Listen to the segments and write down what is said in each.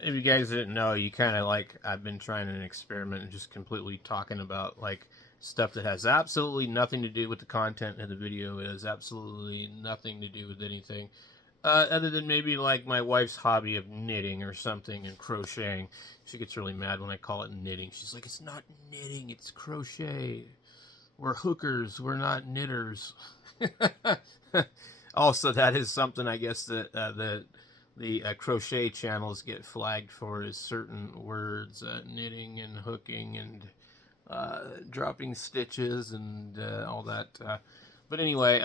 If you guys didn't know, you kind of like I've been trying an experiment and just completely talking about like stuff that has absolutely nothing to do with the content of the video. It has absolutely nothing to do with anything other than maybe like my wife's hobby of knitting or something and crocheting. She gets really mad when I call it knitting. She's like, "It's not knitting, it's crochet. We're hookers. We're not knitters." Also, that is something I guess that the crochet channels get flagged for is certain words, knitting and hooking and dropping stitches and all that. But anyway,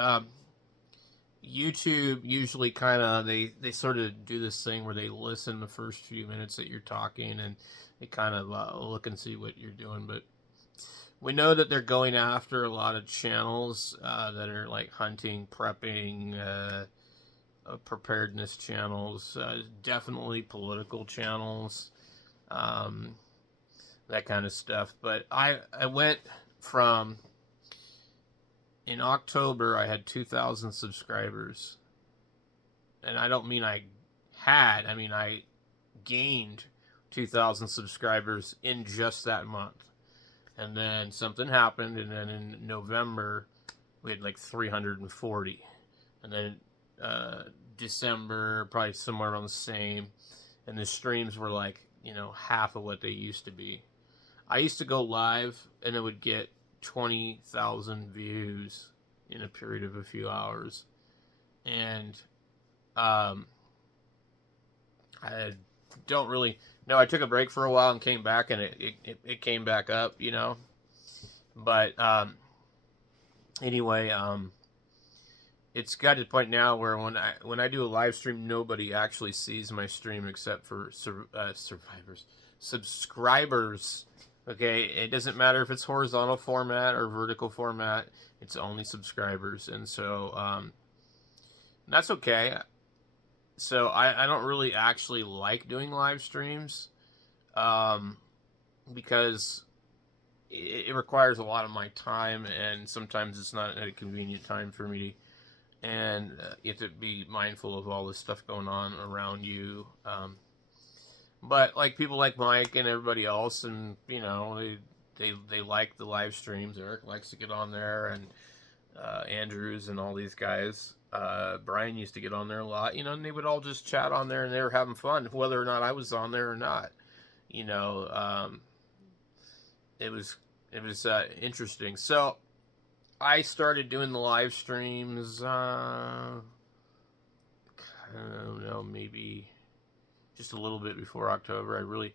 YouTube usually kind of they sort of do this thing where they listen the first few minutes that you're talking and they kind of look and see what you're doing. But we know that they're going after a lot of channels that are like hunting, prepping, preparedness channels, definitely political channels, um, that kind of stuff. But I went from in October I had 2,000 subscribers, and I don't mean I mean I gained 2,000 subscribers in just that month. And then something happened, and then in November we had like 340, and then December probably somewhere around the same, and the streams were like half of what they used to be. I used to go live and it would get 20,000 views in a period of a few hours, and I don't really no. I took a break for a while and came back, and it came back up, But anyway, it's got to the point now where when I do a live stream, nobody actually sees my stream except for survivors, subscribers. Okay, it doesn't matter if it's horizontal format or vertical format; it's only subscribers, and so that's okay. So I don't really actually like doing live streams, um, because it requires a lot of my time, and sometimes it's not at a convenient time for me. And you have to be mindful of all this stuff going on around you. But like people like Mike and everybody else, and they like the live streams. Eric likes to get on there, and Andrews and all these guys. Brian used to get on there a lot, and they would all just chat on there, and they were having fun, whether or not I was on there or not. You know, it was interesting. So I started doing the live streams. I don't know, maybe just a little bit before October.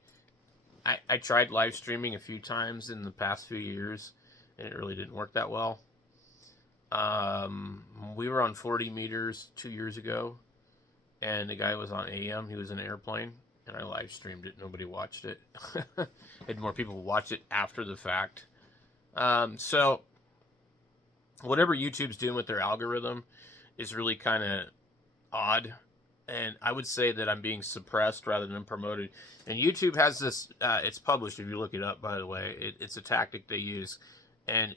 I tried live streaming a few times in the past few years, and it really didn't work that well. We were on 40 meters 2 years ago, and the guy was on AM. He was in an airplane, and I live streamed it. Nobody watched it. Had more people watch it after the fact. So whatever YouTube's doing with their algorithm is really kind of odd, and I would say that I'm being suppressed rather than promoted. And YouTube has this, it's published if you look it up, by the way. It's a tactic they use, and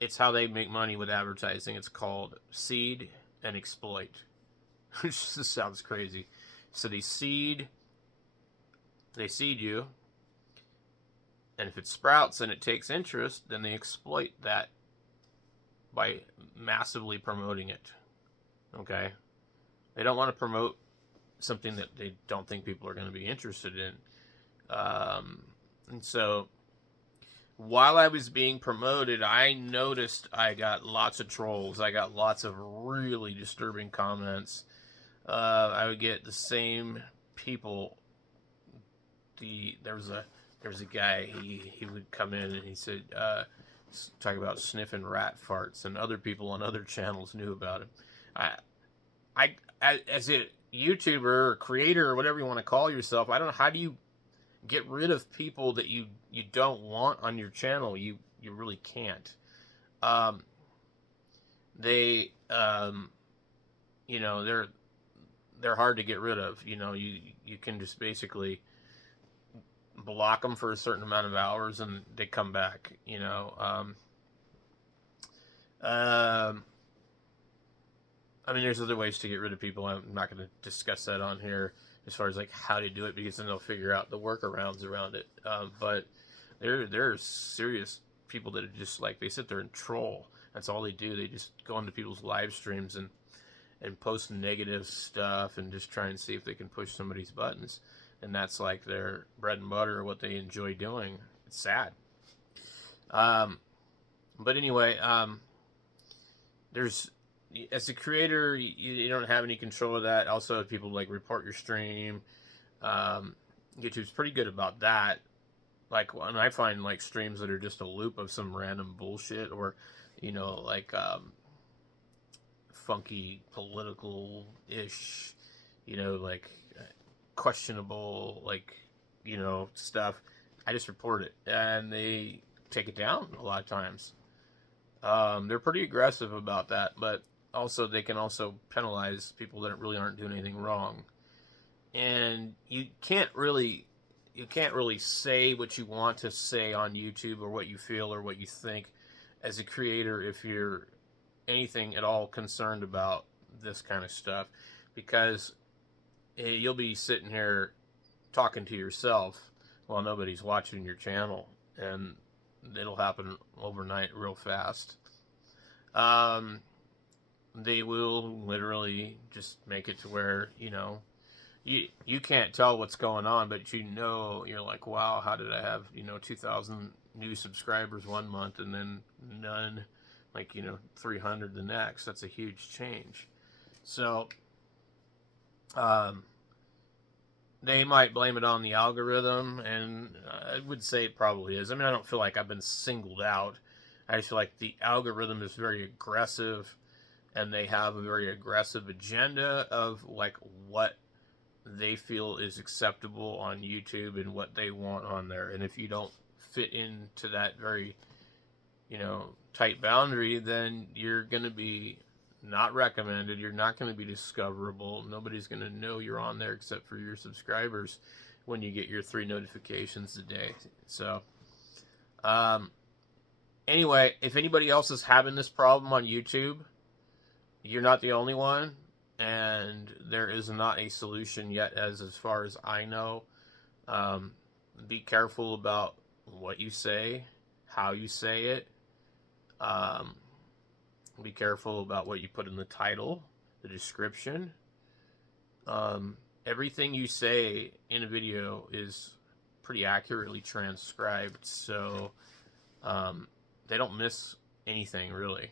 it's how they make money with advertising. It's called seed and exploit, which just sounds crazy. So they seed you, and if it sprouts and it takes interest, then they exploit that by massively promoting it. Okay? They don't want to promote something that they don't think people are going to be interested in. And so while I was being promoted, I noticed I got lots of trolls. I got lots of really disturbing comments. I would get the same people. There was a guy. He would come in and he said, talk about sniffing rat farts, and other people on other channels knew about him. I as a YouTuber or creator or whatever you want to call yourself, I don't know, how do you get rid of people that you don't want on your channel? You really can't. They they're hard to get rid of. You can just basically block them for a certain amount of hours and they come back. I mean, there's other ways to get rid of people. I'm not going to discuss that on here. as far as like how to do it, because then they'll figure out the workarounds around it. But there are serious people that are just like, they sit there and troll. That's all they do. They just go into people's live streams and post negative stuff and just try and see if they can push somebody's buttons. And that's like their bread and butter, what they enjoy doing. It's sad. But anyway, there's, as a creator, you don't have any control of that. Also, people like report your stream. YouTube's pretty good about that. Like, when I find like streams that are just a loop of some random bullshit, or, you know, like funky political-ish, you know, like questionable, like, you know, stuff, I just report it, and they take it down a lot of times. They're pretty aggressive about that, but also they can also penalize people that really aren't doing anything wrong. And you can't really say what you want to say on YouTube, or what you feel or what you think as a creator, if you're anything at all concerned about this kind of stuff, because you'll be sitting here talking to yourself while nobody's watching your channel, and it'll happen overnight real fast. They will literally just make it to where, you know, you can't tell what's going on, but you know, you're like, wow, how did I have, you know, 2,000 new subscribers one month and then none, like, you know, 300 the next? That's a huge change. So they might blame it on the algorithm, and I would say it probably is. I mean, I don't feel like I've been singled out. I just feel like the algorithm is very aggressive, and they have a very aggressive agenda of like what they feel is acceptable on YouTube and what they want on there. And if you don't fit into that very, you know, tight boundary, then you're going to be not recommended. You're not going to be discoverable. Nobody's going to know you're on there except for your subscribers when you get your 3 notifications a day. So, anyway, if anybody else is having this problem on YouTube, you're not the only one, and there is not a solution yet, as far as I know. Be careful about what you say, how you say it. Be careful about what you put in the title, the description. Everything you say in a video is pretty accurately transcribed, so they don't miss anything, really.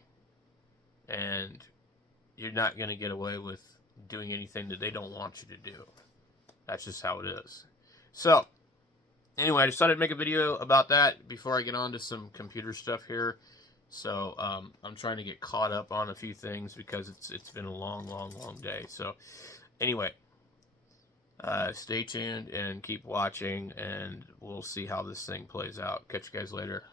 And you're not going to get away with doing anything that they don't want you to do. That's just how it is. So, anyway, I just thought I'd make a video about that before I get on to some computer stuff here. So, I'm trying to get caught up on a few things because it's been a long day. So, anyway, stay tuned and keep watching, and we'll see how this thing plays out. Catch you guys later.